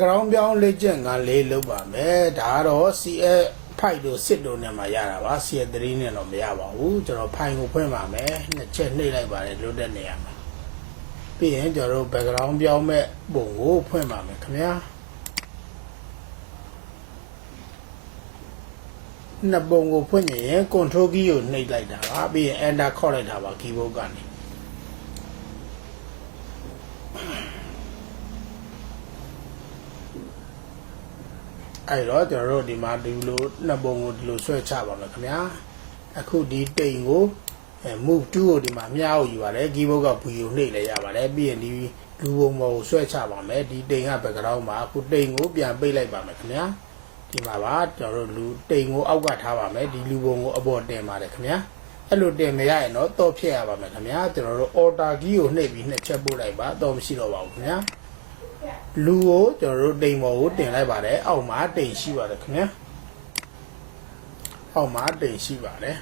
ground ပြောင်းလေ့ကျင့်ခန်းလေးလုပ်ပါမယ်ဒါကတော့ CF5 တို့စစ်တို့နဲ့မှရတာပါ CF3 နဲ့တော့မရပါဘူးကျွန်တော်ဖိုင်ကိုဖွင့်ပါမယ်နှစ်ချက်နှိပ်လိုက်ပါတယ်လွတ်တဲ့နေရာမှာပြီးရင်ကျွန်တော်တို့ background ပြောင်းမဲ့ပုံကိုဖွင့်ပါမယ်ခင်ဗျာနှစ်ပုံကိုဖွင့်ရင် control key ကိုနှိပ်လိုက်တာပါပြီးရင် enter ခေါက်လိုက်တာပါ keyboard ကနေအဲ့တော့ကျွန်တော်တို့ဒီမှာဒီလိုနှစ်ပုံကိုဒီလိုဆွဲချပါမယ်ခင်ဗျာအခုဒီတိမ်ကိုmove to ကိုဒီမှာမြားကိုယူပါတယ် keyboard က V ကိုနှိပ်လဲရပါတယ်ပြီးရင်ဒီလူပုံပေါ်ကိုဆွဲချပါမယ်ဒီတိမ်က background မှာအခုတိမ်ကိုပြန်ပိတ်လိုက်ပါမယ်ခင်ဗျာဒီမှာပါကျွန်တော်တို့လူတိမ်ကိုအောက်ကထားပါမယ်ဒီလူပုံကိုအပေါ်တင်ပါတယ်ခင်ဗျာအဲ့လိုတင်မရရင်တော့တော့ဖြည့်ရပါမယ်ခင်ဗျာကျွန်တော်တို့ order key ကိုနှိပ်ပြီးနှစ်ချက်ပို့လိုက်ပါတော့မရှိတော့ပါဘူးခင်ဗျာလူကိုကျွန်တော်တို့တိမ်ပေါ်ကိုတင်လိုက်ပါတယ်အောက်မှာတိမ်ရှိပါတယ်ခင်ဗျာအောက်မှာတိမ်ရှိပါတယ်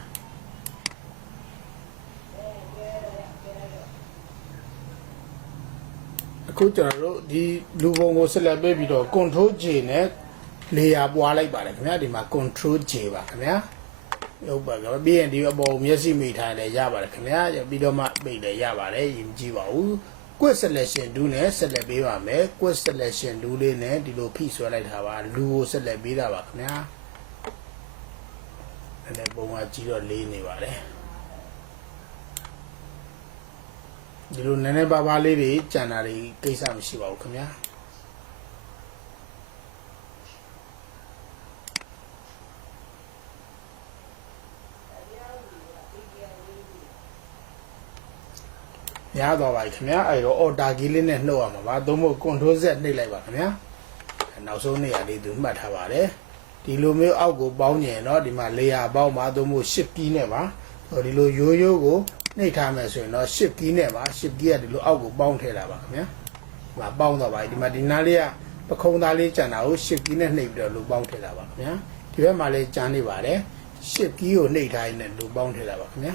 အခုကျွန်တော်တို့ဒီလူပုံကိုဆက်လက်ပေးပြီးတော့ control J နဲ့ layer ပွားလိုက်ပါတယ်ခင်ဗျာဒီမှာ control J ပါခင်ဗျာဟုတ်ပါကပြီးရင်ဒီအပေါ်မျက်စိမိထားတယ်ရပါတယ်ခင်ဗျာပြီးတော့မှပိတ်တယ်ရပါတယ်ရင်ကြည့်ပါဦး quick selection tool နဲ့ဆက်လက်ပေးပါမယ် quick selection tool လေးနဲ့ဒီလိုဖိဆွဲလိုက်တာပါလူကိုဆက်လက်ပေးတာပါခင်ဗျာအဲ့ပုံကကြည့်တော့လေးနေပါတယ်ဒီလိုနည်းနည်းပါးပါးလေးတွေကြံတာတွေကိစ္စမရှိပါဘူးခင်ဗျာရတော့ပါခင်ဗျာအဲ့တော့ order key လေးနဲ့နှုတ်ရမှာပါသို့မဟုတ် control Z နှိပ်လိုက်ပါခင်ဗျာနောက်ဆုံးနေရာလေးသူမှတ်ထားပါတယ်ဒီလိုမျိုးအောက်ကိုပေါင်းညင်တော့ဒီမှာ layer ပေါင်းမှာသို့မဟုတ် shift key နဲ့ပါဒီလိုရိုးရိုးကိုနှိပ်ထားမယ်ဆိုရင်တော့ shift key နဲ့ပါ shift key ကဒီလိုအောက်ကိုပေါင်းထည့်တာပါခင်ဗျာဒီမှာပေါင်းတော့ပါဒီမှာဒီနားလေးကပခုံးသားလေးကြံတာကို shift key နဲ့နှိပ်ပြီးတော့လူပေါင်းထည့်တာပါခင်ဗျာဒီဘက်မှာလည်းကြံနေပါတယ် shift key ကိုနှိပ်ထားရင်လည်းလူပေါင်းထည့်တာပါခင်ဗျာ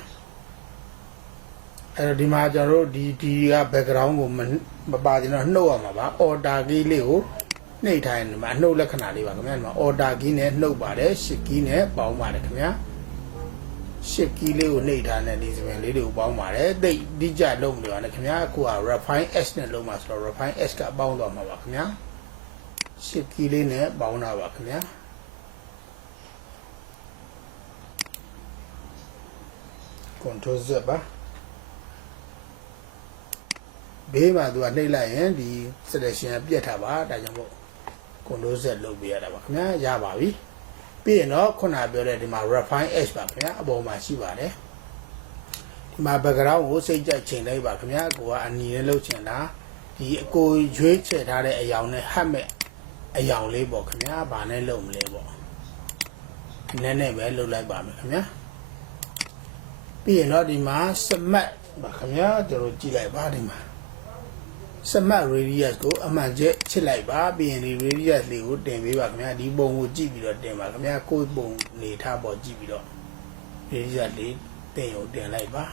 အဲ့တော့ဒီမှာကျွန်တော်တို့ဒီက background ကိုမပါကျွန်တော်နှုတ်ရမှာပါ order key လေးကိုနှိပ်ထားရင်ဒီမှာနှုတ်လက္ခဏာလေးပါခင်ဗျာဒီမှာ order key နဲ့နှုတ်ပါတယ် shift key နဲ့ပေါင်းပါတယ်ခင်ဗျာ shift key လေးကိုနှိပ်ထားတဲ့ဒီစပင်လေးတွေကိုပေါင်းပါတယ်တိတ်ဒီကြလုံးမလို့ရတယ်ခင်ဗျာအခုက refine s နဲ့လုံးမှာဆိုတော့ refine s ကပေါင်းသွားမှာပါခင်ဗျာ shift key လေးနဲ့ပေါင်းတာပါခင်ဗျာcontrol Z ပါဘေးမှာသူကနှိပ်လိုက်ရင်ဒီ selection ပြတ်ထားပါဒါကြောင့်မို့ control Z လုပ်ပေးရတာပါခင်ဗျာရပါပြီပြီးရင်တော့ခုနပြောတဲ့ဒီမှာ refine edge ပါခင်ဗျာအပေါ်မှာရှိပါတယ်ဒီမှာ background ကိုစိတ်ကြိုက်ချိန်လိုက်ပါခင်ဗျာကိုကအနီနဲ့လှုပ်ချင်တာဒီအကိုရွေးချယ်ထားတဲ့အယောင်နဲ့ဟတ်မဲ့အယောင်လေးပေါ့ခင်ဗျာဘာနဲ့လုပ်မလဲပေါ့နည်းနည်းပဲလှုပ်လိုက်ပါမယ်ခင်ဗျာပြီးရင်တော့ဒီမှာ smart ပါခင်ဗျာကျွန်တော်ကြည့်လိုက်ပါဒီမှာ smart radius ကိုအမှန်ကျချစ်လိုက်ပါပြီးရင်ဒီ radius လေးကိုတင်ပေးပါခင်ဗျာဒီပုံကိုကြည့်ပြီးတော့တင်ပါခင်ဗျာကိုယ်ပုံနေထားပေါ်ကြည့်ပြီးတော့ radius လေးတင်ရုံတင်လိုက်ပါ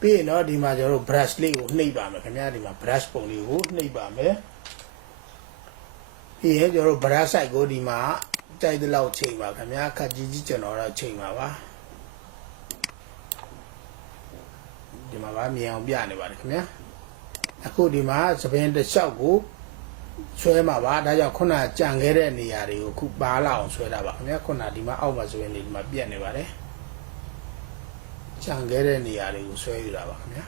ပြီးရင်တော့ဒီမှာကျွန်တော်တို့ brush လေးကိုနှိပ်ပါမယ်ခင်ဗျာဒီမှာ brush ပုံလေးကိုနှိပ်ပါမယ်ပြီးရင်ကျွန်တော်တို့ brush side ကိုဒီမှာကြိုက်တဲ့လောက်ချိန်ပါခင်ဗျာခက်ကြီးကျွန်တော်တော့ချိန်ပါပါဒီမှာမြင်အောင်ပြနေပါတယ်ခင်ဗျာအခုဒီမှာသပင်တစ်လျှောက်ကိုဆွဲမှာပါဒါကြောင့်ခုနကြံခဲ့တဲ့နေရာတွေကိုခုပါလာအောင်ဆွဲတာပါခင်ဗျာခုနဒီမှာအောက်မှာဆိုရင်ဒီမှာပြတ်နေပါတယ်ကြံခဲ့တဲ့နေရာတွေကိုဆွဲယူတာပါခင်ဗျာ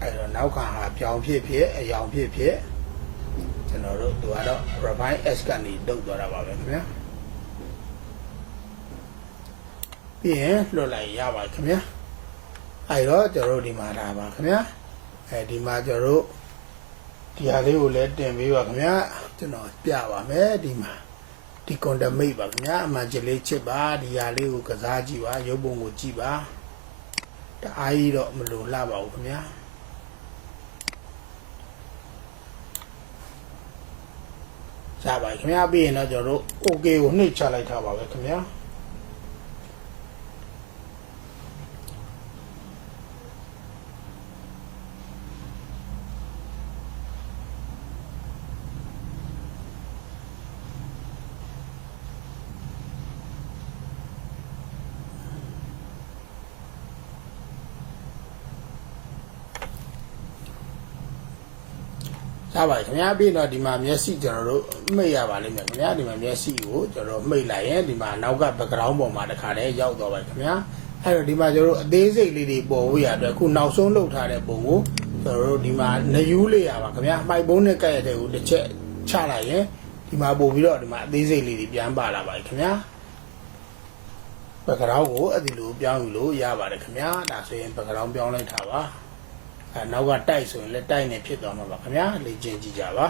အဲ့တော့နောက်ခံဟာပြောင်းဖြစ်အယောင်ဖြစ်ကျွန်တော်တို့သူကတော့ refine s ကနေတုတ်သွားတာပါပဲခင်ဗျာပြီးရင်လွတ်လိုက်ရပါခင်ဗျာအဲ့တော့ကျွန်တော်တို့ဒီမှာဒါပါခင်ဗျာဒီမှာကျွန်တော်တို့ဒီဟာလေးကိုလည်းတင်ပေးပါခင်ဗျာကျွန်တော်ပြပါမယ်ဒီမှာဒီ content mate ပါခင်ဗျာအမှန်ကြီးလေးချစ်ပါဒီဟာလေးကိုကစားကြည့်ပါရုပ်ပုံကိုကြည့်ပါတအားကြီးတော့မလိုလှပါဘူးခင်ဗျာရပါခင်ဗျာပြီးရင်တော့ကျွန်တော်တို့ OK ကိုနှိပ်ချလိုက်ထားပါပဲခင်ဗျာ ရပါတယ်ခင်ဗျာပြီးတော့ဒီမှာမျက်စိကျွန်တော်တို့မှိတ်ရပါလိမ့်မယ်ခင်ဗျာဒီမှာမျက်စိကိုကျွန်တော်မှိတ်လိုက်ရင်ဒီမှာနောက်က background ပေါ်မှာတခါတည်းရောက်သွားပါခင်ဗျာအဲ့တော့ဒီမှာကျွန်တော်တို့အသေးစိတ်လေးတွေပေါ်ဝေးရအတွက်ခုနောက်ဆုံးလုပ်ထားတဲ့ပုံကိုကျွန်တော်တို့ဒီမှာနယူးလေးရပါခင်ဗျာမှိုက်ပုံးနဲ့ကပ်ရတဲ့ကိုတစ်ချက်ချလိုက်ရင်ဒီမှာပို့ပြီးတော့ဒီမှာအသေးစိတ်လေးတွေပြန်ပါလာပါတယ်ခင်ဗျာbackground ကိုအဲ့ဒီလိုပြောင်းယူလို့ရပါတယ်ခင်ဗျာဒါဆိုရင် background ပြောင်းလိုက်တာပါနောက်ကတိုက်ဆိုရင်လည်းတိုက်နေဖြစ်သွားမှာပါခင်ဗျာလေ့ကျင့်ကြည့်ကြပါ